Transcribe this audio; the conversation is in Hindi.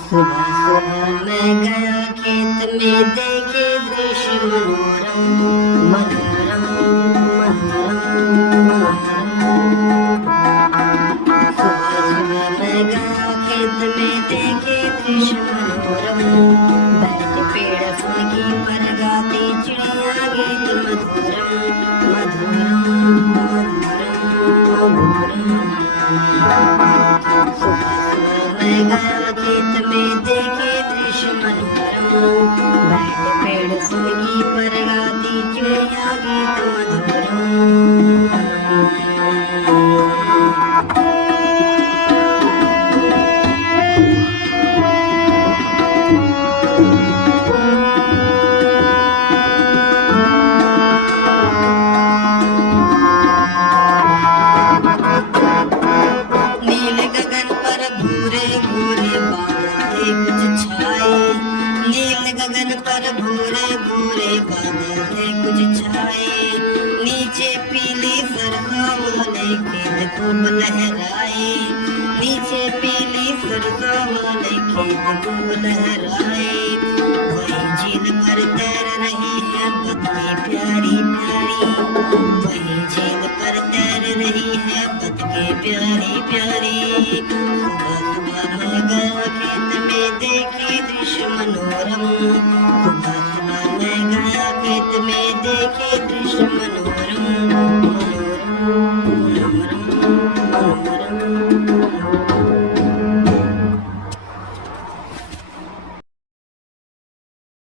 सुबह सुबह मैं गया खेत में, देखे दृश्य मनोरम मनोरम मनोरम मनोरम। सुबह सुबह मैं गया खेत में, देखे दृश्य मनोरम। बैठे पेड़ फूल की पर गाती चिड़िया गीत मधुरम मधुरम मधुरम मधुरम। सुबह सुबह मैं गया खेत में, देखे दृश्य मनोरम। बैठे पेड़ फूल की पर गाती चिड़िया गीत मधुरम। नील गगन पर भूरे भूरे बादल थे कुछ छाए। नील गगन पर भूरे भूरे बादल थे कुछ छाए। नीचे पीली सरसों वाले खेत खूब लहराए। नीचे पीली सरसों वाले खेत खूब लहराए। वही झील पर तैर रही है बतखें प्यारी प्यारी। वही झील पर तैर रही है बतखें प्यारी प्यारी। सुबह सुबह मैं गया खेत में, देखे दृश्य मनोरम। सुबह सुबह मैं गया खेत में, देखे दृश्य मनोरम।